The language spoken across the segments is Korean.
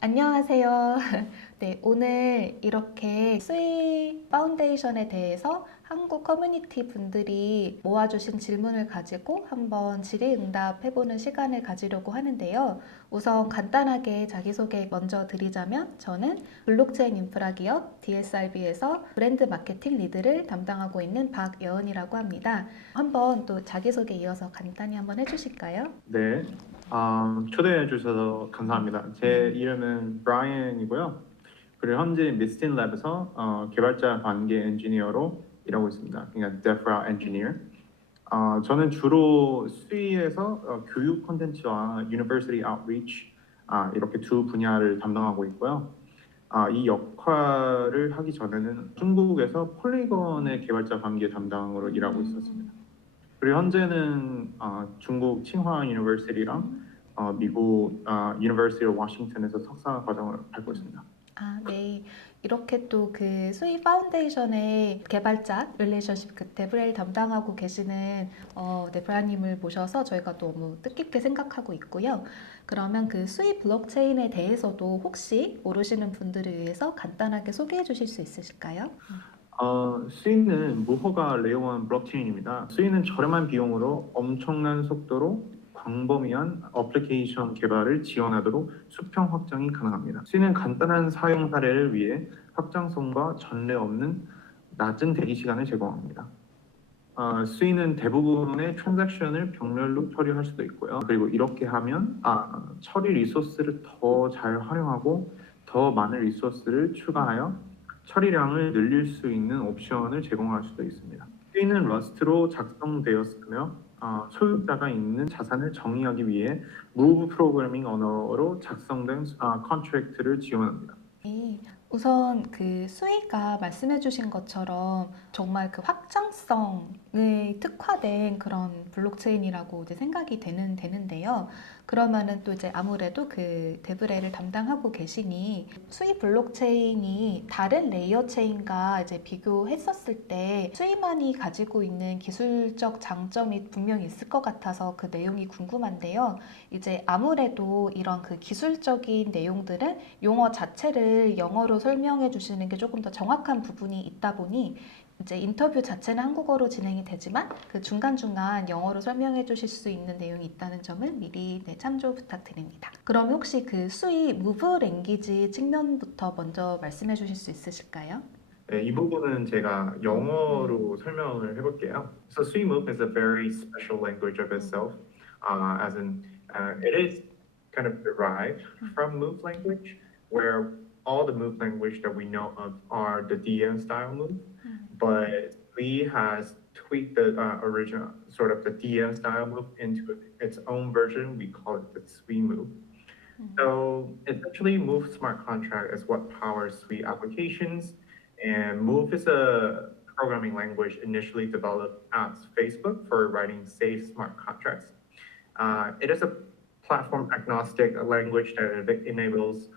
안녕하세요. 네, 오늘 이렇게 스위 파운데이션에 대해서 한국 커뮤니티 분들이 모아주신 질문을 가지고 한번 질의응답 해보는 시간을 가지려고 하는데요. 우선 간단하게 자기소개 먼저 드리자면 저는 블록체인 인프라 기업 DSRB에서 브랜드 마케팅 리드를 담당하고 있는 박여은이라고 합니다. 한번 또 자기소개 이어서 간단히 한번 해주실까요? 네, 초대해 주셔서 감사합니다. 제 이름은 브라이언이고요. 그리고 현재 미스틴 랩에서 개발자 관계 엔지니어로 일하고 있습니다. 그러니까 DevRel Engineer. 저는 주로 수의에서 교육 콘텐츠와 University Outreach 이렇게 두 분야를 담당하고 있고요. 이 역할을 하기 전에는 중국에서 폴리건의 개발자 관계 담당으로 일하고 있었습니다. 그리고 현재는 중국 칭화 유니버시티랑 미국 유니버시티 워싱턴에서 석사 과정을 밟고 있습니다. 네. 이렇게 또 그 스위 파운데이션의 개발자 릴레이션십 그 데브렐 담당하고 계시는 데브라님을 모셔서 저희가 너무 뜻깊게 생각하고 있고요. 그러면 그 스위 블록체인에 대해서도 혹시 모르시는 분들을 위해서 간단하게 소개해 주실 수 있으실까요? 스위는 무허가 레이어 1 블록체인입니다. 스위는 저렴한 비용으로 엄청난 속도로 광범위한 어플리케이션 개발을 지원하도록 수평 확장이 가능합니다. 스위는 간단한 사용 사례를 위해 확장성과 전례 없는 낮은 대기 시간을 제공합니다. 스위는 대부분의 트랜잭션을 병렬로 처리할 수도 있고요. 그리고 이렇게 하면 처리 리소스를 더 잘 활용하고 더 많은 리소스를 추가하여 처리량을 늘릴 수 있는 옵션을 제공할 수도 있습니다. 스위는 러스트로 작성되었으며 소유자가 있는 자산을 정의하기 위해 Move 프로그래밍 언어로 작성된 컨트랙트를 지원합니다. 네, 우선 그 수위가 말씀해주신 것처럼 정말 그 확장성을 특화된 그런 블록체인이라고 이제 생각이 되는데요. 그러면은 또 이제 아무래도 그 데브레를 담당하고 계시니 수위 블록체인이 다른 레이어 체인과 이제 비교했었을 때 수위만이 가지고 있는 기술적 장점이 분명히 있을 것 같아서 그 내용이 궁금한데요. 이제 아무래도 이런 그 기술적인 내용들은 용어 자체를 영어로 설명해 주시는 게 조금 더 정확한 부분이 있다 보니 이제 인터뷰 자체는 한국어로 진행이 되지만 그 중간중간 영어로 설명해 주실 수 있는 내용이 있다는 점을 미리 참조 부탁드립니다. 그럼 혹시 그 수위 무브 랭귀지 측면부터 먼저 말씀해 주실 수 있으실까요? 네, 이 부분은 제가 영어로 설명을 해볼게요. So Swiimook is a very special language of itself, as in it is kind of derived from Move language, where all the Move language that we know of are the DM style Move, but Sui has tweaked the original sort of the DM style Move into its own version. We call it the Sui Move. So essentially, Move smart contract is what powers Sui applications. And Move is a programming language initially developed at Facebook for writing safe smart contracts. It is a platform agnostic language that enables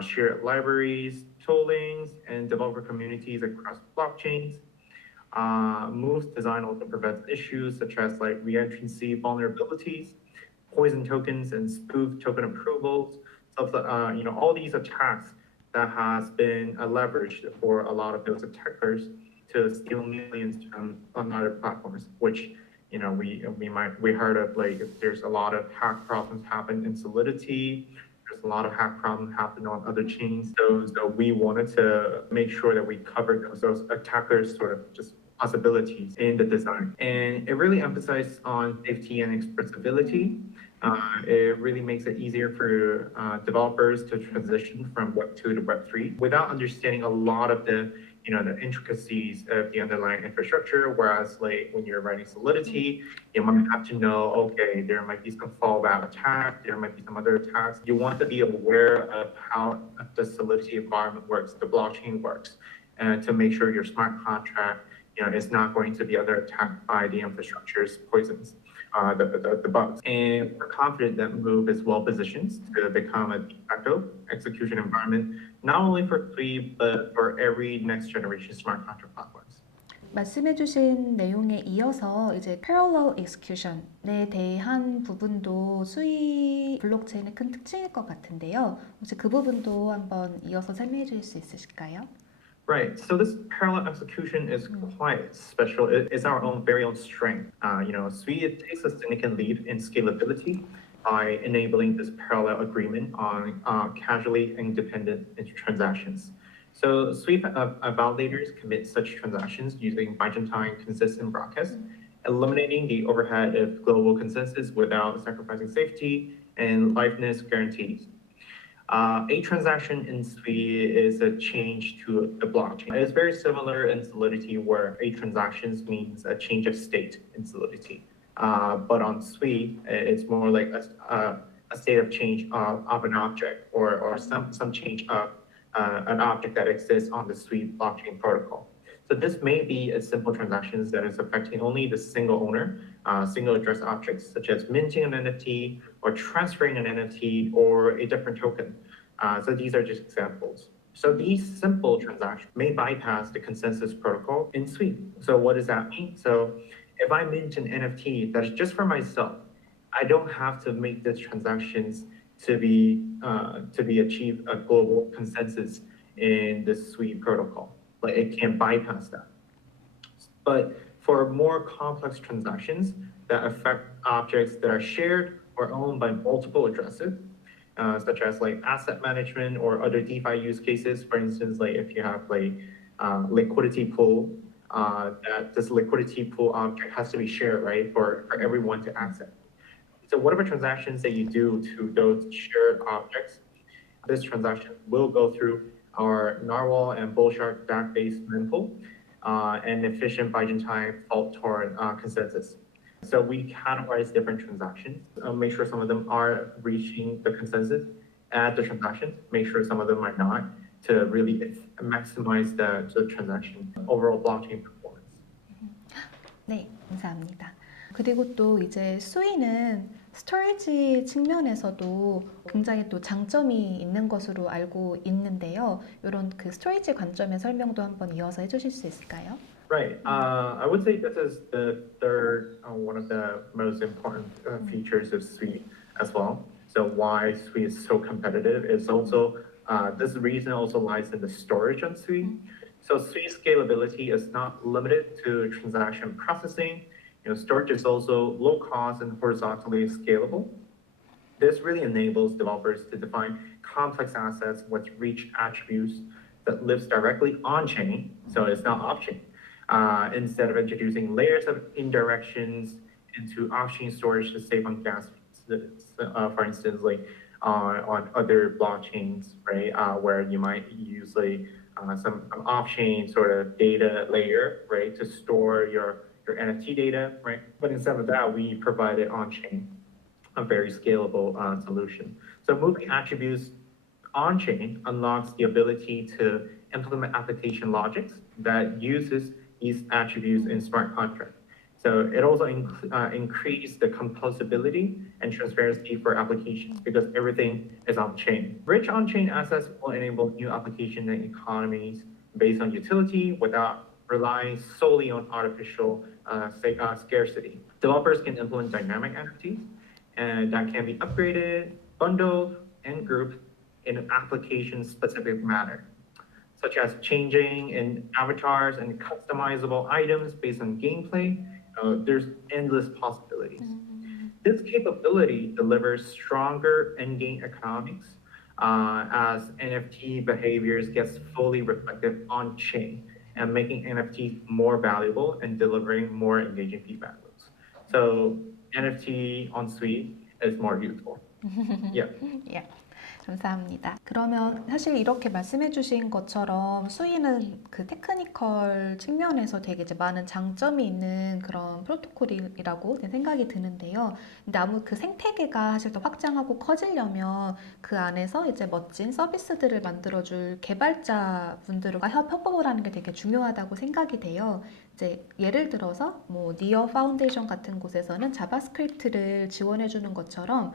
shared libraries, toolings, and developer communities across blockchains. Move's design also prevents issues such as like reentrancy vulnerabilities, poison tokens, and spoof token approvals. So, all these attacks that has been leveraged for a lot of those attackers to steal millions on other platforms, which we heard of, like there's a lot of hack problems happen in Solidity. There's a lot of hack problems happen on other chains. So we wanted to make sure that we covered those attackers sort of just possibilities in the design, and it really emphasized on safety and expressibility. It really makes it easier for developers to transition from Web 2 to Web 3 without understanding a lot of the intricacies of the underlying infrastructure. Whereas, like when you're writing Solidity, you might have to know, okay, there might be some fallback attack, there might be some other attacks. You want to be aware of how the Solidity environment works, the blockchain works, and to make sure your smart contract, is not going to be attacked by the infrastructure's poisons. The bugs. And we're confident that Move is well positioned to become a de facto execution environment, not only for Sui, but for every next generation smart contract platforms. 말씀해주신 내용에 이어서 이제 parallel execution에 대한 부분도 수이 블록체인의 큰 특징일 것 같은데요. 혹시 그 부분도 한번 이어서 설명해 주실 수 있으실까요? Right. So this parallel execution is quite special. It's our own very own strength. Sui takes a significant lead in scalability by enabling this parallel agreement on casually independent transactions. So Sui validators commit such transactions using Byzantine consistent broadcasts, eliminating the overhead of global consensus without sacrificing safety and liveness guarantees. A transaction in Sui is a change to the blockchain. It's very similar in Solidity, where a transaction means a change of state in Solidity. But on Sui, it's more like a state of change of an object or some change of an object that exists on the Sui blockchain protocol. So this may be a simple transactions that is affecting only the single owner, single address objects, such as minting an NFT or transferring an NFT or a different token. So these are just examples. So these simple transactions may bypass the consensus protocol in Sui. So what does that mean? So if I mint an NFT that is just for myself, I don't have to make these transactions to be achieve a global consensus in the Sui protocol. Like it can bypass that. But for more complex transactions that affect objects that are shared or owned by multiple addresses, such as like asset management or other DeFi use cases, for instance, like if you have like liquidity pool, that this liquidity pool object has to be shared, right, for everyone to access. So whatever transactions that you do to those shared objects, this transaction will go through our Narwhal and Bullshark DAC-based mempool and efficient Byzantine fault-tolerant consensus. So we categorize different transactions, make sure some of them are reaching the consensus, add the transactions, make sure some of them are not, to really maximize the transaction overall blockchain performance. 네, 감사합니다. 그리고 또 이제 수위는 스토리지 측면에서도 굉장히 또 장점이 있는 것으로 알고 있는데요. 이런 그 스토리지 관점의 설명도 한번 이어서 해주실 수 있을까요? Right. I would say this is the third, one of the most important features of Sui as well. So why Sui is so competitive is also, this reason also lies in the storage on Sui. So Sui scalability is not limited to transaction processing. Storage is also low cost and horizontally scalable. This really enables developers to define complex assets with rich attributes that lives directly on chain, so it's not off-chain, instead of introducing layers of indirections into off-chain storage to save on gas fees. For instance, like on other blockchains, right, where you might use like some off-chain sort of data layer, right, to store your NFT data, right? But instead of that, we provide it on-chain, a very scalable solution. So moving attributes on-chain unlocks the ability to implement application logics that uses these attributes in smart contracts. So it also increases the composability and transparency for applications because everything is on-chain. Rich on-chain assets will enable new application and economies based on utility without relying solely on artificial scarcity. Developers can implement dynamic NFTs and that can be upgraded, bundled, and grouped in an application-specific manner, such as changing in avatars and customizable items based on gameplay. There's endless possibilities. This capability delivers stronger endgame economics as NFT behaviors gets fully reflected on chain and making NFTs more valuable and delivering more engaging feedback loops. So NFT on Sui is more useful. Yeah. 예, 감사합니다. 그러면 사실 이렇게 말씀해 주신 것처럼 수위는 그 테크니컬 측면에서 되게 이제 많은 장점이 있는 그런 프로토콜이라고 생각이 드는데요. 근데 아무 그 생태계가 사실 더 확장하고 커지려면 그 안에서 이제 멋진 서비스들을 만들어줄 개발자 분들과 협업을 하는 게 되게 중요하다고 생각이 돼요. 이제 예를 들어서 뭐 니어 파운데이션 같은 곳에서는 자바스크립트를 지원해 주는 것처럼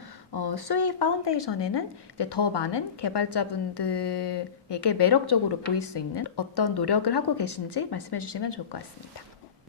수이 파운데이션에는 이제 더 많은 개발자분들에게 매력적으로 보일 수 있는 어떤 노력을 하고 계신지 말씀해 주시면 좋을 것 같습니다.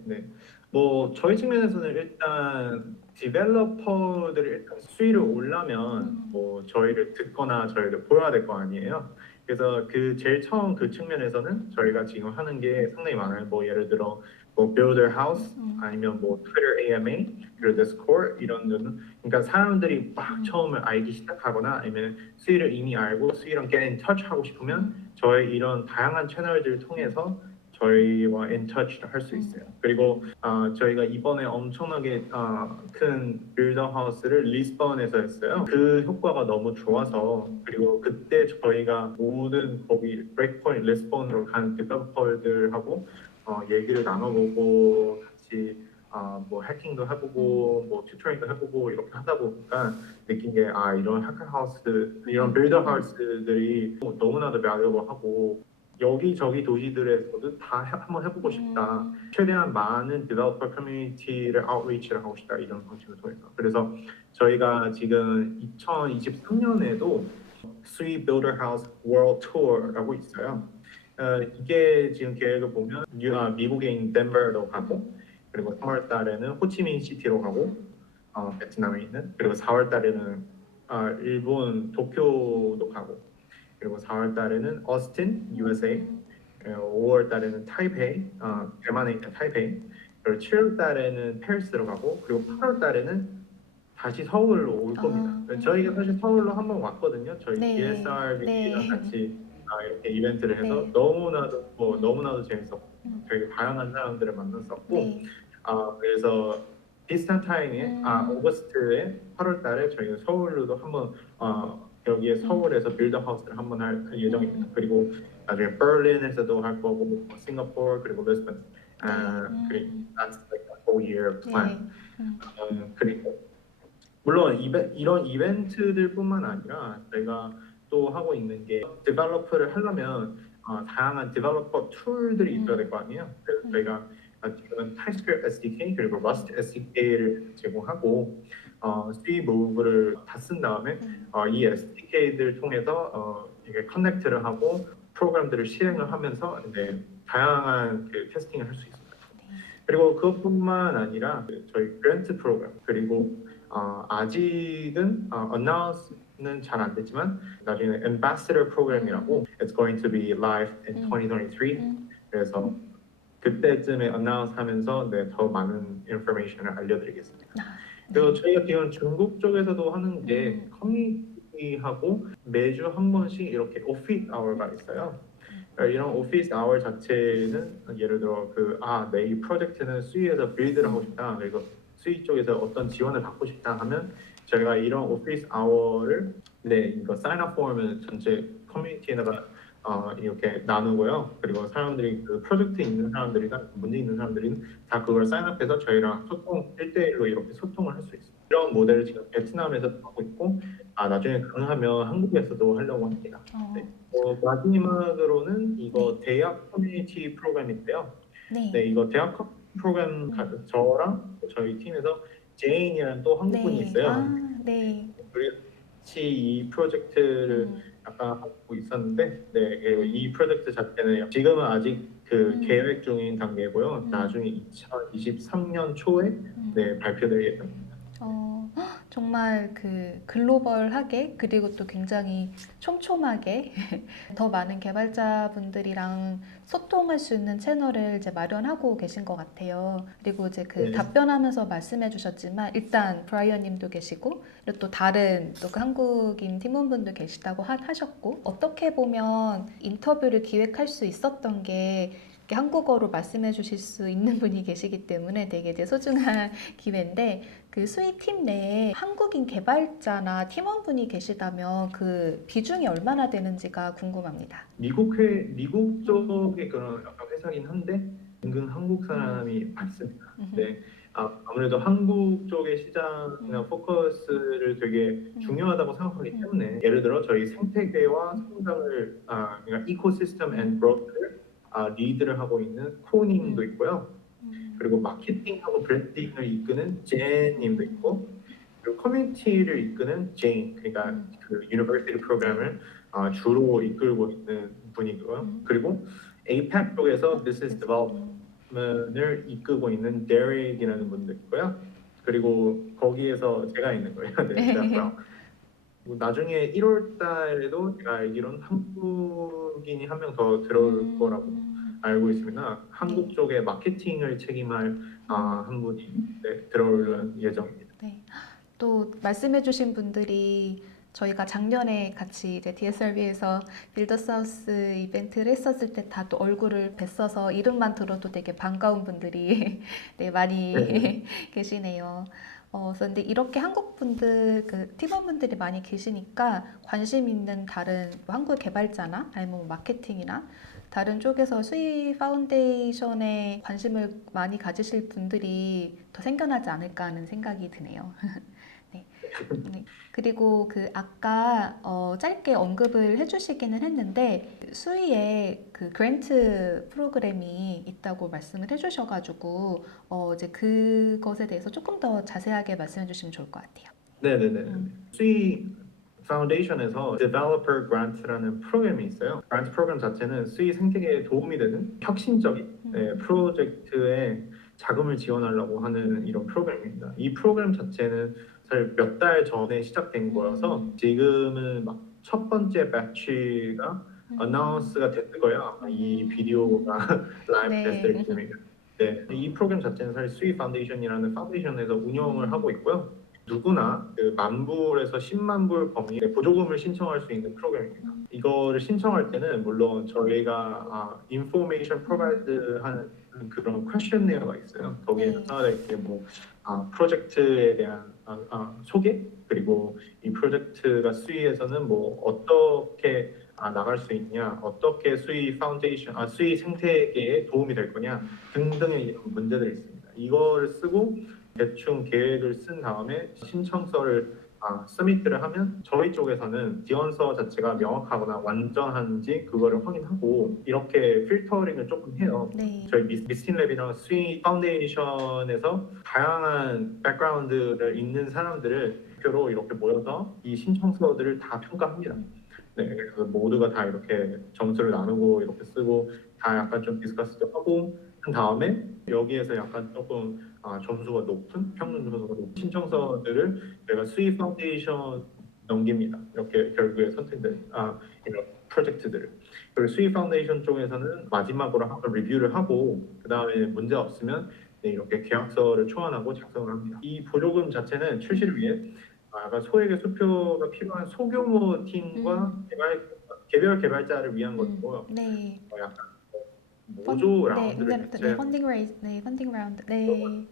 네. 뭐 저희 측면에서는 일단 디벨로퍼들이 일단 수위를 올라면 뭐 저희를 듣거나 저희를 보여야 될 거 아니에요. 그래서 그 제일 처음 그 측면에서는 저희가 지금 하는 게 상당히 많아요. 뭐 예를 들어 뭐 Builder House 아니면 뭐 Twitter AMA 그리고 Discord 이런 데는 그러니까 사람들이 막 처음에 알기 시작하거나 아니면 수위를 이미 알고 수위랑 get in touch 하고 싶으면 저희 이런 다양한 채널들을 통해서 저희와 in touch를 할 수 있어요. 그리고 저희가 이번에 엄청나게 큰 빌더 하우스를 리스본에서 했어요. 그 효과가 너무 좋아서 그리고 그때 저희가 모든 거기 브레이크포인트 리스본으로 간 디벨로퍼들하고 얘기를 나눠보고 같이 뭐 해킹도 해보고 뭐 튜토링도 해보고 이렇게 하다 보니까 느낀 게 이런 하cker 하우스 이런 빌더 하우스들이 너무나도 valuable하고 여기저기 도시들에서도 다 한번 해보고 싶다. 최대한 많은 디벨로퍼 커뮤니티를 아웃리치를 하고 싶다. 이런 방식을 통해서. 그래서 저희가 지금 2023년에도 Three Builder House World Tour라고 있어요. 이게 지금 계획을 보면 미국에 있는 덴버로 가고 그리고 3월 달에는 호치민 시티로 가고 베트남에 있는 그리고 4월 달에는 일본 도쿄도 가고 그리고 4월 달에는 오스틴, USA, 5월 달에는 타이페이, 대만에 있는 타이페이, 그리고 7월 달에는 페리스로 가고 그리고 8월 달에는 다시 서울로 올 겁니다. 저희가 사실 서울로 한번 왔거든요. 저희 네. DSR 네. VP랑 같이 이렇게 이벤트를 해서 네. 너무나도 재밌었고 되게 다양한 사람들을 만났었고 네. 그래서 비슷한 타임에 오거스트에 8월 달에 저희가 서울로도 한번 여기에 서울에서 빌더 하우스를 한번 할 예정입니다. 그리고 나중에 버린에서도 할 거고 뭐 싱가포르 그리고 리스본 그리고 that's like a whole year plan. 그리고 물론 이런 이벤트들뿐만 아니라 저희가 또 하고 있는 게 디벨로퍼를 하려면 다양한 디벨로퍼 툴들이 있어야 될 거 아니에요. 그래서 저희가 지금은 TypeScript SDK 그리고 Rust SDK를 제공하고 C Move를 다 쓴 다음에 이 SDK들 통해서 이게 커넥트를 하고 프로그램들을 실행을 하면서 이제 다양한 그 테스팅을 할 수 있습니다. 그리고 그것뿐만 아니라 저희 그랜트 프로그램 그리고 아직은 announce는 잘 안 됐지만 나중에 ambassador 프로그램이라고 it's going to be live in 2023 그래서 그때쯤에 announce 하면서 더 많은 인포메이션을 알려드리겠습니다. 그리고 저희가 지금 중국 쪽에서도 하는 게 커뮤니티하고 매주 한 번씩 이렇게 오피스 아워가 있어요. 이런 오피스 아워 자체는 예를 들어 내 프로젝트는 수위에서 빌드를 하고 싶다. 그리고 수위 쪽에서 어떤 지원을 받고 싶다 하면 저희가 이런 오피스 아워를 이거 사인업 폼을 전체 커뮤니티에다가 이렇게 나누고요. 그리고 사람들이 그 프로젝트 있는 사람들이나 문제 있는 사람들이 다 그걸 사인업해서 저희랑 1대1로 이렇게 소통을 할 수 있어요. 이런 모델을 지금 베트남에서도 하고 있고 나중에 가능하면 한국에서도 하려고 합니다. 마지막으로는 이거 대학 커뮤니티 프로그램인데요. 이거 대학 커뮤니티 프로그램 저랑 저희 팀에서 제인이라는 또 한국분이 있어요. 우리 같이 이 프로젝트를 약간 하고 있었는데 이 프로젝트 자체는 지금은 아직 계획 중인 단계고요. 나중에 2023년 초에 발표될 예정입니다. 정말 글로벌하게 그리고 또 굉장히 촘촘하게 더 많은 개발자분들이랑 소통할 수 있는 채널을 이제 마련하고 계신 것 같아요. 그리고 이제 답변하면서 말씀해 주셨지만 일단 브라이언 님도 계시고 그리고 또 다른 또 한국인 팀원분도 계시다고 하셨고 어떻게 보면 인터뷰를 기획할 수 있었던 게 한국어로 말씀해 주실 수 있는 분이 계시기 때문에 되게 이제 소중한 기회인데 수익 팀 내에 한국인 개발자나 팀원분이 계시다면 그 비중이 얼마나 되는지가 궁금합니다. 미국 쪽의 그런 약간 회사긴 한데 은근 한국 사람이 많습니다. 아무래도 한국 쪽의 시장이나 포커스를 되게 중요하다고 생각하기 때문에 예를 들어 저희 생태계와 성장을 그러니까 이코시스템 앤 그로스를 리드를 하고 있는 코님도 있고요. 그리고 마케팅하고 브랜딩을 이끄는 제님도 있고 그리고 커뮤니티를 이끄는 제인 그러니까 그 유니버시티 프로그램을 주로 이끌고 있는 분이고요. 그리고 APAC 쪽에서 비즈니스 디벨롭먼트 디파트먼을 이끌고 있는 데렉이라는 분도 있고요. 그리고 거기에서 제가 있는 거예요. 네, 제가 뭐 나중에 1월 달에도 제가 알기로는 한국인이 한 명 더 들어올 거라고 알고 있습니다. 한국 네. 쪽에 마케팅을 책임할 한 분이 들어올 예정입니다. 네. 또 말씀해주신 분들이 저희가 작년에 같이 이제 DSRB에서 빌더 사우스 이벤트를 했었을 때 다 또 얼굴을 뵀어서 이름만 들어도 되게 반가운 분들이 네, 많이 계시네요. 그래서 근데 이렇게 한국 분들, 그 팀원분들이 많이 계시니까 관심 있는 다른 뭐 한국 개발자나 아니면 뭐 마케팅이나 다른 쪽에서 수의 파운데이션에 관심을 많이 가지실 분들이 더 생겨나지 않을까 하는 생각이 드네요. 네. 네. 그리고 그 아까 짧게 언급을 해주시기는 했는데 수의에 그 그랜트 프로그램이 있다고 말씀을 해주셔가지고 이제 그것에 대해서 조금 더 자세하게 말씀해 주시면 좋을 것 같아요. 네네네. 수이 파운데이션에서 Developer Grant라는 프로그램이 있어요. 그란트 프로그램 자체는 수이 생태계에 도움이 되는 혁신적인 프로젝트에 자금을 지원하려고 하는 이런 프로그램입니다. 이 프로그램 자체는 사실 몇 달 전에 시작된 거여서 지금은 막 첫 번째 배치가 어나운스가 됐을 거예요. 아마 이 비디오가 라이브 됐을 때입니다. 네, 이 프로그램 자체는 사실 수이 파운데이션이라는 파운데이션에서 운영을 하고 있고요. 누구나 그 만불에서 10만 불 범위의 보조금을 신청할 수 있는 프로그램입니다. 이거를 신청할 때는 물론 저희가 인포메이션 프로바이드 하는 그런 퀘스천네어가 있어요. 거기에 이렇게 뭐 프로젝트에 대한 소개 그리고 이 프로젝트가 수의에서는 뭐 어떻게 나갈 수 있냐, 어떻게 수의 파운데이션, 수의 생태계에 도움이 될 거냐 등등의 이런 문제들이 있습니다. 이거를 쓰고 대충 계획을 쓴 다음에 신청서를 서미트를 하면 저희 쪽에서는 지원서 자체가 명확하거나 완전한지 그거를 확인하고 이렇게 필터링을 조금 해요. 네. 저희 미스틴랩이랑 스위 파운데이션에서 다양한 백그라운드를 있는 사람들을 대표로 이렇게 모여서 이 신청서들을 다 평가합니다. 네, 그래서 모두가 다 이렇게 점수를 나누고 이렇게 쓰고 다 약간 좀 디스커스도 하고 한 다음에 여기에서 약간 조금 점수가 높은 평균 점수가 높은 신청서들을 저희가 수의 파운데이션 넘깁니다. 이렇게 결국에 선택된 이런 프로젝트들을. 그리고 수의 파운데이션 쪽에서는 마지막으로 한번 리뷰를 하고 그 다음에 문제 없으면 네, 이렇게 계약서를 초안하고 작성을 합니다. 이 보조금 자체는 출시를 위해 약간 소액의 수표가 필요한 소규모 팀과 개별 개발자를 위한 것이고 네. 약간 모조 네, 라운드를 네, 개최 펀딩 레이즈, 네, 펀딩 라운드, 네,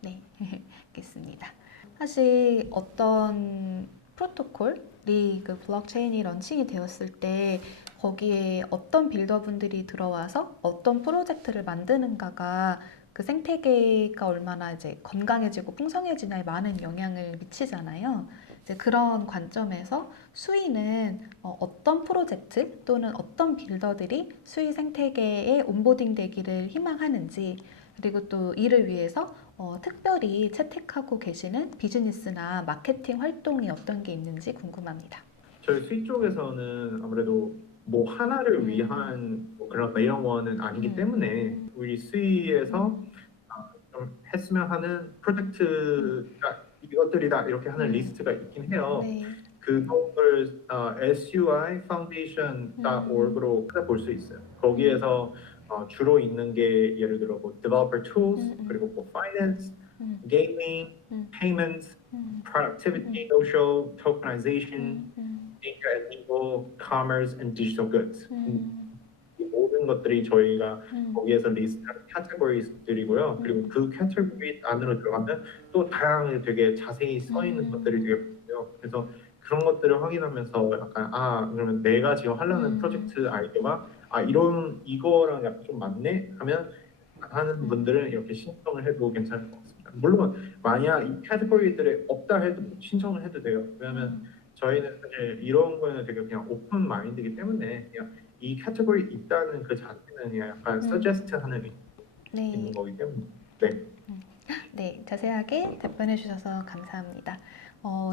네, 알겠습니다. 사실 어떤 프로토콜이 그 블록체인이 런칭이 되었을 때 거기에 어떤 빌더분들이 들어와서 어떤 프로젝트를 만드는가가 그 생태계가 얼마나 이제 건강해지고 풍성해지냐에 많은 영향을 미치잖아요. 이제 그런 관점에서 수위는 어떤 프로젝트 또는 어떤 빌더들이 수위 생태계에 온보딩 되기를 희망하는지 그리고 또 이를 위해서 특별히 채택하고 계시는 비즈니스나 마케팅 활동이 어떤 게 있는지 궁금합니다. 저희 수익 쪽에서는 아무래도 뭐 하나를 위한 뭐 그런 레이어원은 아니기 때문에 우리 수익에서 좀 했으면 하는 프로젝트가 이것들이다 이렇게 하는 리스트가 있긴 해요. 네. 그걸 suifoundation.org로 찾아볼 수 있어요. 거기에서 주로 있는 게 예를 들어 뭐 developer tools 그리고 뭐 finance, gaming, payments, productivity, social, tokenization, data and legal, commerce, and digital goods. 이 모든 것들이 저희가 거기에서 리스트한 카테고리들이고요. 그리고 그 카테고리 안으로 들어가면 또 다양하게 되게 자세히 써 있는 것들이 되게 많아요. 그래서 그런 것들을 확인하면서 약간 그러면 내가 지금 하려는 프로젝트 아이디어가 이런 이거랑 약간 좀 맞네 하면 하는 분들은 이렇게 신청을 해도 괜찮을 것 같습니다. 물론 만약 이 카테고리들이 없다 해도 신청을 해도 돼요. 왜냐하면 저희는 사실 이런 거는 되게 그냥 오픈 마인드이기 때문에 그냥 이 카테고리 있다는 그 자체는 그냥 약간 서제스트하는 네. 있는 거기 때문에 네. 네, 자세하게 답변해 주셔서 감사합니다.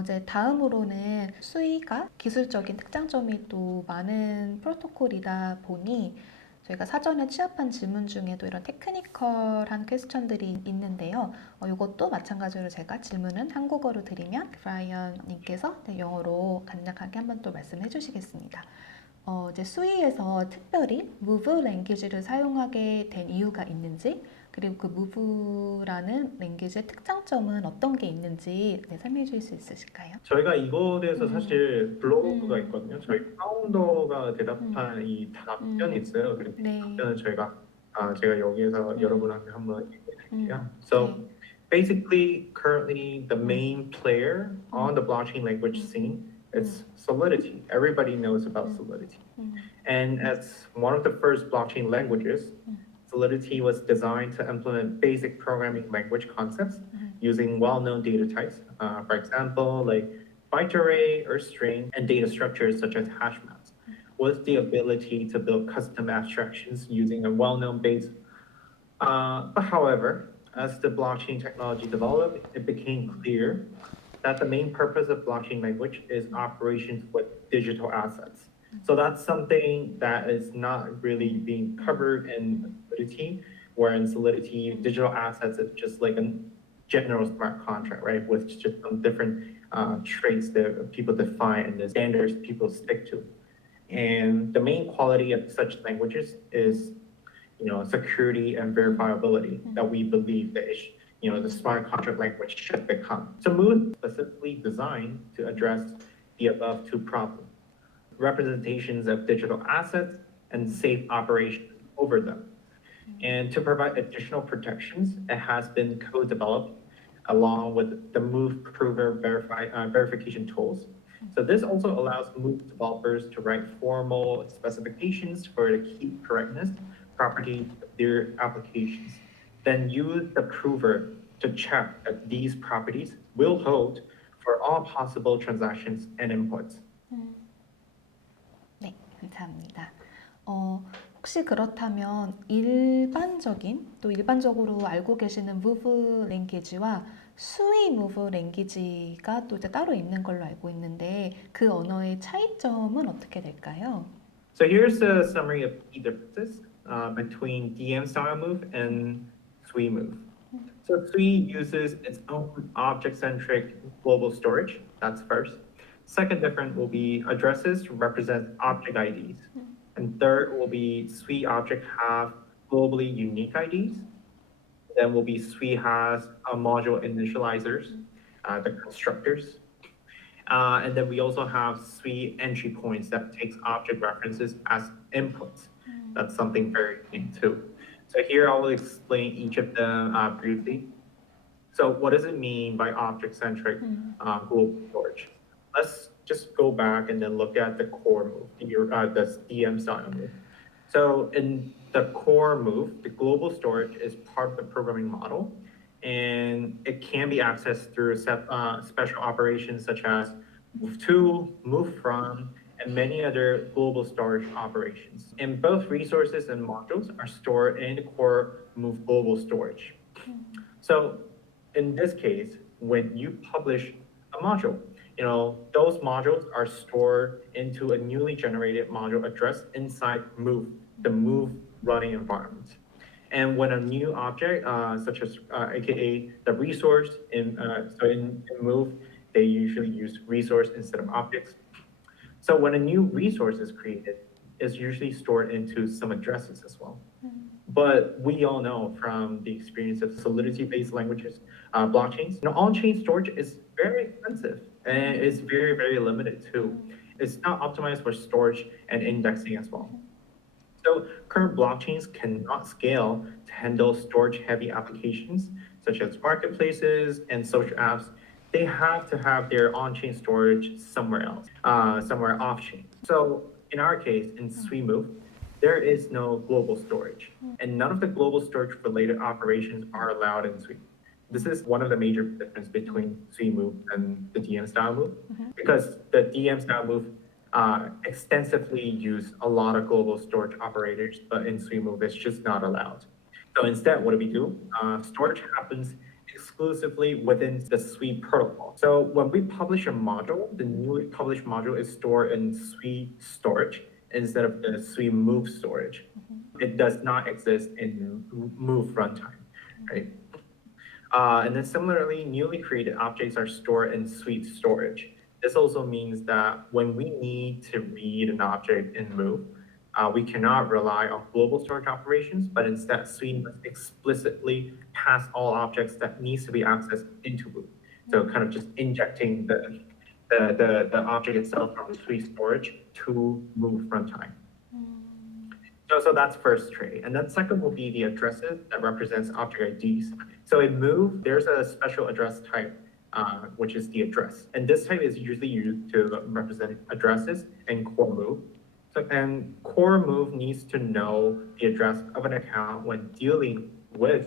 이제 다음으로는 수위가 기술적인 특장점이 또 많은 프로토콜이다 보니 저희가 사전에 취합한 질문 중에도 이런 테크니컬한 퀘스천들이 있는데요. 이것도 마찬가지로 제가 질문은 한국어로 드리면 브라이언 님께서 영어로 간략하게 한번 또 말씀해 주시겠습니다. 이제 수위에서 특별히 move 랭귀지를 사용하게 된 이유가 있는지, 그리고 그 move라는 랭귀지의 특장점은 어떤 게 있는지 설명해 주실 수 있으실까요? 저희가 이거에 대해서 사실 블로그가 음. 있거든요. 저희 파운더가 대답한 이 답변이 있어요. 그리고 이 네. 답변을 제가 여기에서 여러분한테 한번 얘기해 드릴게요. So 네. basically, currently the main player on the blockchain language scene is Solidity. Everybody knows about Solidity. And as one of the first blockchain languages, Solidity was designed to implement basic programming language concepts using well-known data types. For example, like byte array or string and data structures such as hash maps, with the ability to build custom abstractions using a well-known base. But however, as the blockchain technology developed, it became clear that the main purpose of blockchain language is operations with digital assets. So that's something that is not really being covered in Solidity, where in Solidity, digital assets is just like a general smart contract, right? With just some different traits that people define and the standards people stick to. And the main quality of such languages is, security and verifiability that we believe that the smart contract language should become. So Moon is specifically designed to address the above two problems: representations of digital assets and safe operation over them. And to provide additional protections, it has been co-developed along with the Move Prover verification tools. So this also allows Move developers to write formal specifications for the key correctness property of their applications. Then use the prover to check that these properties will hold for all possible transactions and inputs. 네, 감사합니다. 혹시 그렇다면 일반적으로 알고 계시는 move 랭귀지와 수위 move 랭귀지가 또 이제 따로 있는 걸로 알고 있는데 그 언어의 차이점은 어떻게 될까요? So here's a summary of key differences between DM style move and Sui move. So Sui uses its own object-centric global storage. That's first. Second difference will be addresses to represent object IDs. And third will be Sui object have globally unique IDs. Then will be Sui has a module initializers, the constructors. And then we also have Sui entry points that takes object references as inputs. That's something very unique too. So here I will explain each of them briefly. So what does it mean by object-centric global storage? Let's just go back and then look at the core move, the DM style move. So in the core move, the global storage is part of the programming model, and it can be accessed through special operations such as move to, move from, and many other global storage operations. And both resources and modules are stored in the core move global storage. So in this case, when you publish a module, those modules are stored into a newly generated module address inside Move, the Move running environment. And when a new object, such as AKA the resource in Move, they usually use resource instead of objects. So when a new resource is created, it's usually stored into some addresses as well. But we all know from the experience of Solidity-based languages, blockchains, on-chain storage is very expensive and it's very, very limited too. It's not optimized for storage and indexing as well. So current blockchains cannot scale to handle storage-heavy applications such as marketplaces and social apps. They have to have their on-chain storage somewhere else, somewhere off-chain. So in our case, in SuiMove, there is no global storage, and none of the global storage related operations are allowed in Sui. This is one of the major differences between SuiMove and the DM style move, because the DM style move extensively use a lot of global storage operators, but in SuiMove, it's just not allowed. So instead, what do we do? Storage happens exclusively within the Sui protocol. So when we publish a module, the newly published module is stored in Sui storage instead of the Sui move storage. It does not exist in Move runtime, right? And then similarly, newly created objects are stored in Suite storage. This also means that when we need to read an object in Move, we cannot rely on global storage operations, but instead Suite must explicitly pass all objects that needs to be accessed into Move. So kind of just injecting the object itself from the Suite storage to Move runtime. So that's first trait. And then second will be the addresses that represents object IDs. So in Move, there's a special address type, which is the address. And this type is usually used to represent addresses in core Move. And core Move needs to know the address of an account when dealing with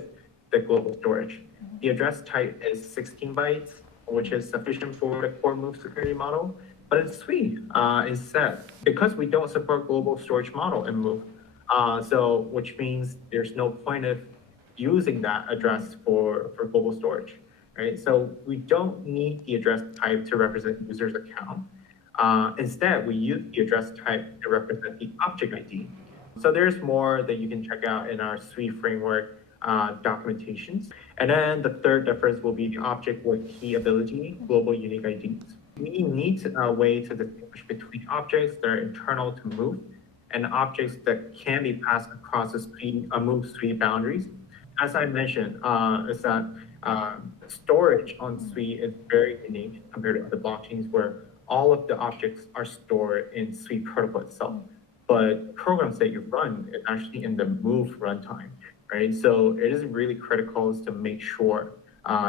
the global storage. The address type is 16 bytes, which is sufficient for the core Move security model. But in Suite, instead, because we don't support global storage model in Move, which means there's no point of using that address for global storage, right? So we don't need the address type to represent user's account. Instead, we use the address type to represent the object ID. So there's more that you can check out in our Suite framework documentations. And then the third difference will be the object word key ability, global unique IDs. We need a way to distinguish between objects that are internal to Move and objects that can be passed across a Move Suite boundaries. As I mentioned, is that storage on Suite is very unique compared to other blockchains where all of the objects are stored in Suite protocol itself. But programs that you run is actually in the Move runtime, right? So it is really critical to make sure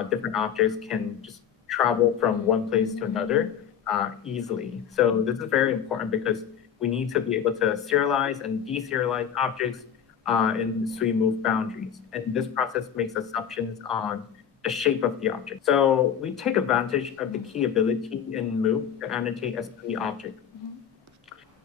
different objects can just travel from one place to another easily. So this is very important because we need to be able to serialize and deserialize objects in Suite Move boundaries. And this process makes assumptions on the shape of the object. So we take advantage of the key ability in Move to annotate a Suite object.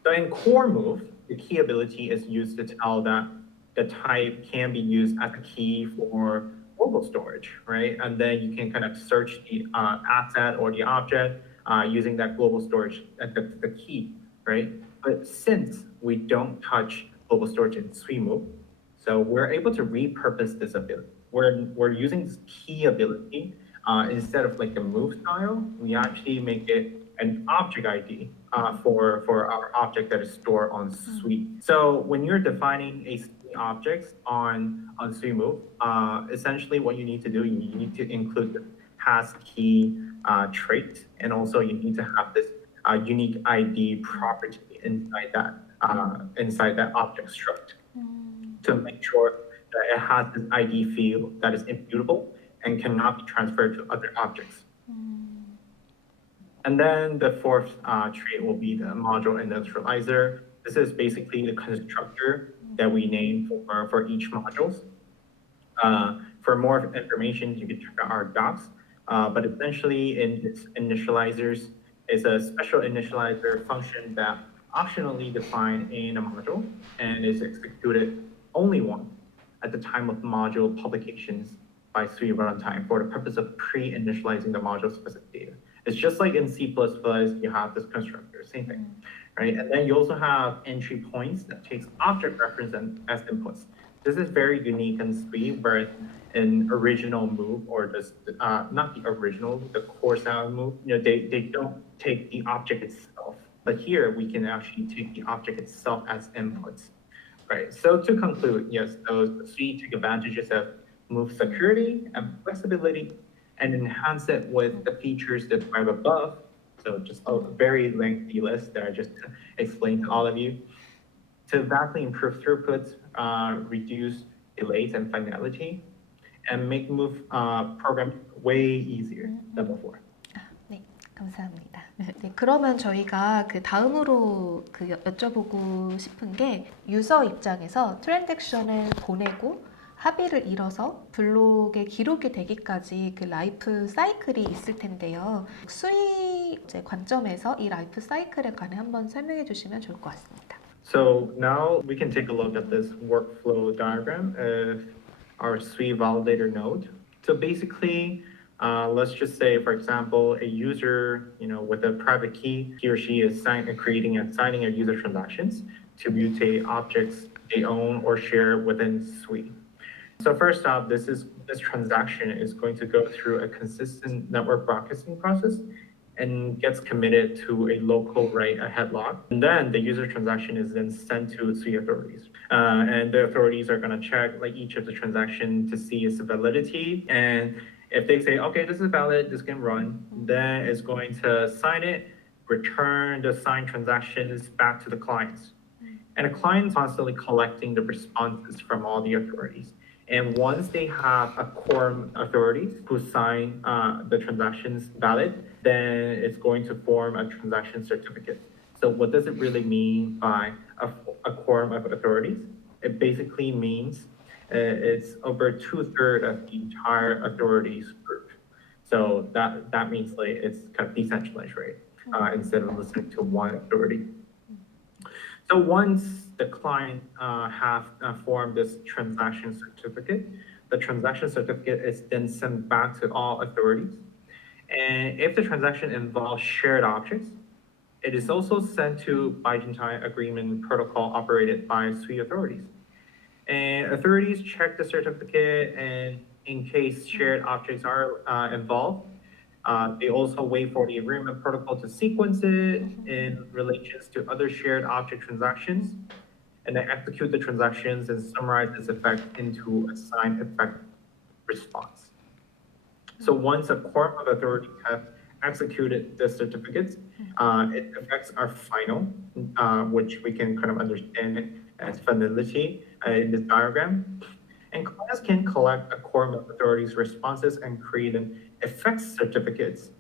So in core Move, the key ability is used to tell that the type can be used as a key for global storage, right? And then you can kind of search the asset or the object using that global storage as the key, right? But since we don't touch global storage in Suite Move, so we're able to repurpose this ability. We're using this key ability instead of like the Move style, we actually make it an object ID for our object that is stored on Suite. So when you're defining a Suite objects on Suite Move, essentially what you need to do, you need to include the passkey trait, and also you need to have this unique ID property inside that object struct to make sure that it has this ID field that is immutable and cannot be transferred to other objects. And then the fourth trait will be the module initializer. This is basically the constructor that we name for each modules. For more information, you can check out our docs. But essentially, in its initializers, is a special initializer function that optionally defined in a module and is executed only once at the time of module publications by Suite runtime for the purpose of pre-initializing the module specific data. It's just like in C++, you have this constructor, same thing, right? And then you also have entry points that takes object reference as inputs. This is very unique in Suite, where in original Move, or just not the original, the core style Move, they don't take the object itself. But here we can actually take the object itself as inputs, right? So to conclude, yes, those Suite take advantages of Move security and flexibility and enhance it with the features described above. So just a very lengthy list that I just explained to all of you to vastly improve throughput, reduce delays and finality, and make Move programming way easier than before. 네, 감사합니다. 네, 그러면 저희가 그 다음으로 여쭤보고 싶은 게 유저 입장에서 트랜잭션을 보내고 합의를 이뤄서 블록에 기록이 되기까지 그 라이프 사이클이 있을 텐데요. 수익 관점에서 이 라이프 사이클에 관해 한번 설명해 주시면 좋을 것 같습니다. So now we can take a look at this workflow diagram of our Suite validator node. So basically, let's just say, for example, a user, with a private key, he or she is creating and signing a user transactions to mutate objects they own or share within Sui. So first off, this transaction is going to go through a consistent network broadcasting process and gets committed to a local write-ahead lock. And then the user transaction is then sent to Sui authorities. And the authorities are going to check like each of the transaction to see its validity. And if they say, okay, this is valid, this can run, then it's going to sign it, return the signed transactions back to the clients. And the client's constantly collecting the responses from all the authorities. And once they have a quorum authority who sign the transactions valid, then it's going to form a transaction certificate. So what does it really mean by a quorum of authorities? It basically means it's over 2/3 of the entire authorities group. So that means like it's kind of decentralized, right? Instead of listening to one authority. So once the client have formed this transaction certificate, the transaction certificate is then sent back to all authorities. And if the transaction involves shared objects, it is also sent to Byzantine Agreement Protocol operated by Sui authorities. And authorities check the certificate, and in case shared objects are involved, they also wait for the agreement protocol to sequence it in relations to other shared object transactions, and then execute the transactions and summarize its effect into a signed effect response. So once a quorum of authorities have executed the certificates, its effects are final, which we can kind of understand as finality in this diagram. And clients can collect a quorum of authorities' responses and create an effects certificates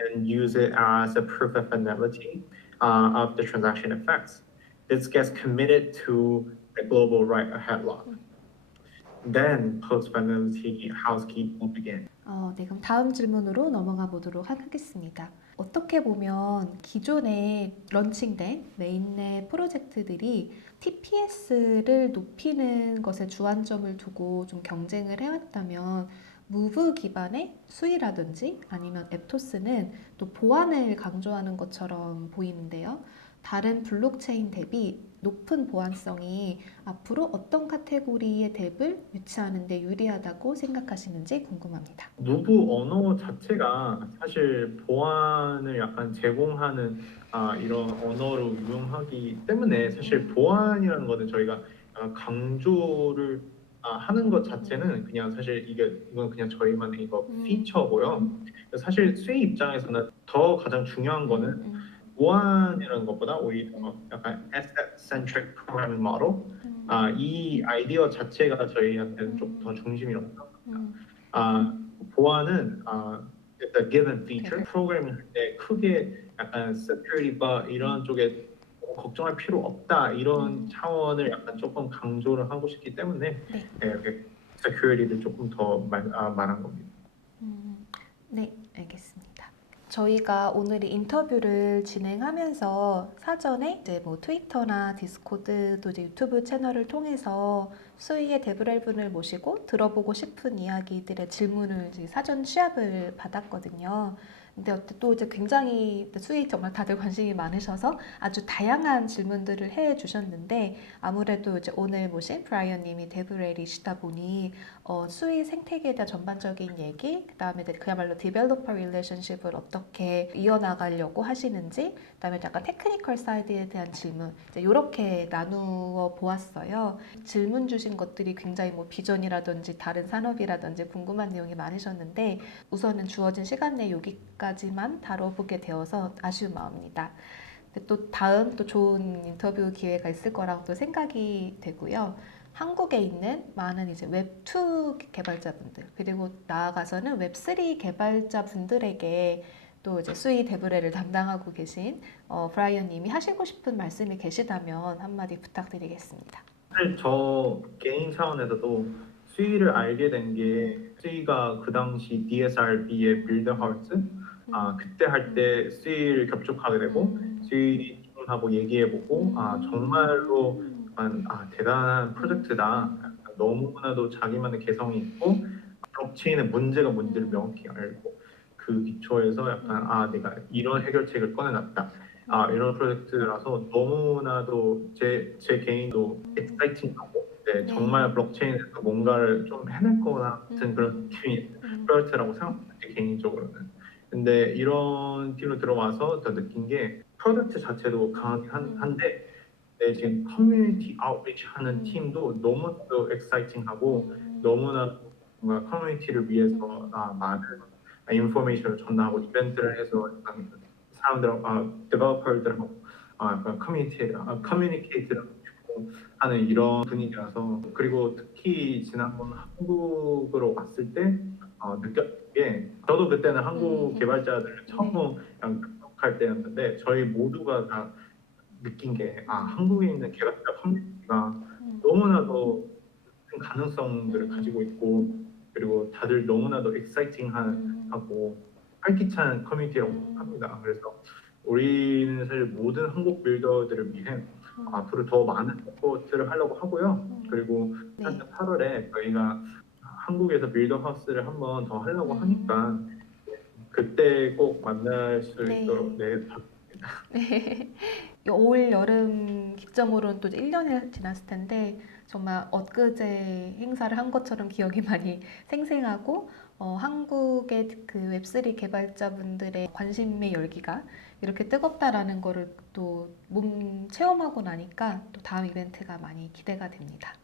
and use it as a proof of finality of the transaction effects. This gets committed to the global write-ahead lock. Then post-finality housekeeping will begin. 네, 그럼 다음 질문으로 넘어가 보도록 하겠습니다. 어떻게 보면 기존에 런칭된 메인넷 프로젝트들이 TPS를 높이는 것에 주안점을 두고 좀 경쟁을 해왔다면 무브 기반의 수이라든지 아니면 앱토스는 또 보안을 강조하는 것처럼 보이는데요. 다른 블록체인 대비 높은 보안성이 앞으로 어떤 카테고리의 덱을 유치하는 데 유리하다고 생각하시는지 궁금합니다. 무브 언어 자체가 사실 보안을 약간 제공하는 이런 언어로 유용하기 때문에 사실 보안이라는 거는 저희가 강조를 하는 것 자체는 그냥 사실 이건 그냥 저희만의 이거 피처고요. 사실 수의 입장에서는 더 가장 중요한 거는 보안이라는 것보다 오히려 약간 asset-centric programming model, 이 아이디어 자체가 저희한테는 좀 더 중심이라고 생각합니다. 보안은 it's a given feature. 프로그래밍 할 때 크게 약간 security bug 이런 쪽에 걱정할 필요 없다 이런 차원을 약간 조금 강조를 하고 싶기 때문에 이렇게 security를 조금 더 말한 겁니다. 네, 알겠습니다. 저희가 오늘 이 인터뷰를 진행하면서 사전에 이제 뭐 트위터나 디스코드 또 이제 유튜브 채널을 통해서 수이의 데브렐분을 모시고 들어보고 싶은 이야기들의 질문을 이제 사전 취합을 받았거든요. 근데 또 이제 굉장히 수이 정말 다들 관심이 많으셔서 아주 다양한 질문들을 해 주셨는데 아무래도 이제 오늘 모신 브라이언님이 데브렐이시다 보니 수이 생태계에 대한 전반적인 얘기, 그다음에 그야말로 디벨로퍼 릴레이션십을 어떻게 이어나가려고 하시는지, 그다음에 약간 테크니컬 사이드에 대한 질문 이제 이렇게 나누어 보았어요. 질문 주신 것들이 굉장히 뭐 비전이라든지 다른 산업이라든지 궁금한 내용이 많으셨는데 우선은 주어진 시간 내 여기까지만 다뤄보게 되어서 아쉬운 마음입니다. 또 다음 또 좋은 인터뷰 기회가 있을 거라고 또 생각이 되고요. 한국에 있는 많은 이제 웹2 개발자분들 그리고 나아가서는 웹3 개발자분들에게 또 이제 수이 데브렐을 담당하고 계신 브라이언님이 하시고 싶은 말씀이 계시다면 한마디 부탁드리겠습니다. 사실 저 개인 차원에서도 수위를 알게 된 게 수위가 그 당시 DSRB의 빌드하우스 그때 할 때 수위를 접촉하게 되고 수위 팀하고 얘기해보고 정말로 대단한 프로젝트다. 너무나도 자기만의 개성이 있고 블록체인의 문제가 뭔지를 명확히 알고 그 기초에서 약간 내가 이런 해결책을 꺼내놨다. 이런 프로젝트라서 너무나도 제 개인도 exciting하고 네, 네. 정말 블록체인에서 뭔가를 좀 해낼 거나 같은 그런 느낌이 프로젝트라고 생각합니다. 개인적으로는. 근데 이런 팀으로 들어와서 더 느낀 게 프로젝트 자체도 강한데 네, 지금 커뮤니티 아웃리치 하는 팀도 너무나도 exciting하고 너무나 뭔가 커뮤니티를 위해서 많은 인포메이션을 전달하고 이벤트를 해서 약간 사람들하고 데벨로퍼들하고 약간 커뮤니케이트를 하는 이런 분위기라서 그리고 특히 지난번 한국으로 왔을 때 느꼈던 게 저도 그때는 한국 개발자들 처음 그냥 접할 때였는데 저희 모두가 다 느낀 게 한국에 있는 개발자 커뮤니티가 너무나도 큰 가능성들을 가지고 있고 그리고 다들 너무나도 exciting하고 활기찬 커뮤니티라고 생각합니다. 그래서 우리는 사실 모든 한국 빌더들을 위해 앞으로 더 많은 서포트를 하려고 하고요. 그리고 네. 사실 8월에 저희가 한국에서 빌더 하우스를 한 번 더 하려고 하니까 그때 꼭 만날 수 네. 있도록 네, 올 여름 기점으로는 또 1년이 지났을 텐데 정말 엊그제 행사를 한 것처럼 기억이 많이 생생하고 한국의 그 웹3 개발자분들의 관심의 열기가 이렇게 뜨겁다라는 거를 또 몸 체험하고 나니까 또 다음 이벤트가 많이 기대가 됩니다.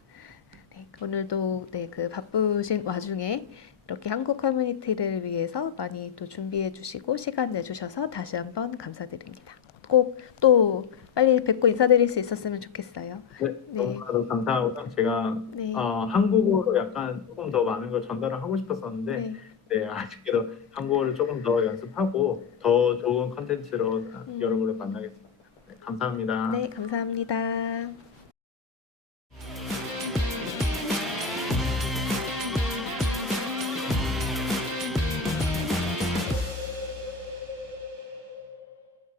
네, 오늘도 네, 그 바쁘신 와중에 이렇게 한국 커뮤니티를 위해서 많이 또 준비해 주시고 시간 내주셔서 다시 한번 감사드립니다. 꼭 또 빨리 뵙고 인사드릴 수 있었으면 좋겠어요. 네, 네, 너무나도 감사하고요. 제가 네, 한국어로 약간 조금 더 많은 걸 전달을 하고 싶었었는데 네. 네, 아쉽게도 한국어를 조금 더 연습하고 더 좋은 컨텐츠로 여러분을 만나겠습니다. 네, 감사합니다. 네, 감사합니다.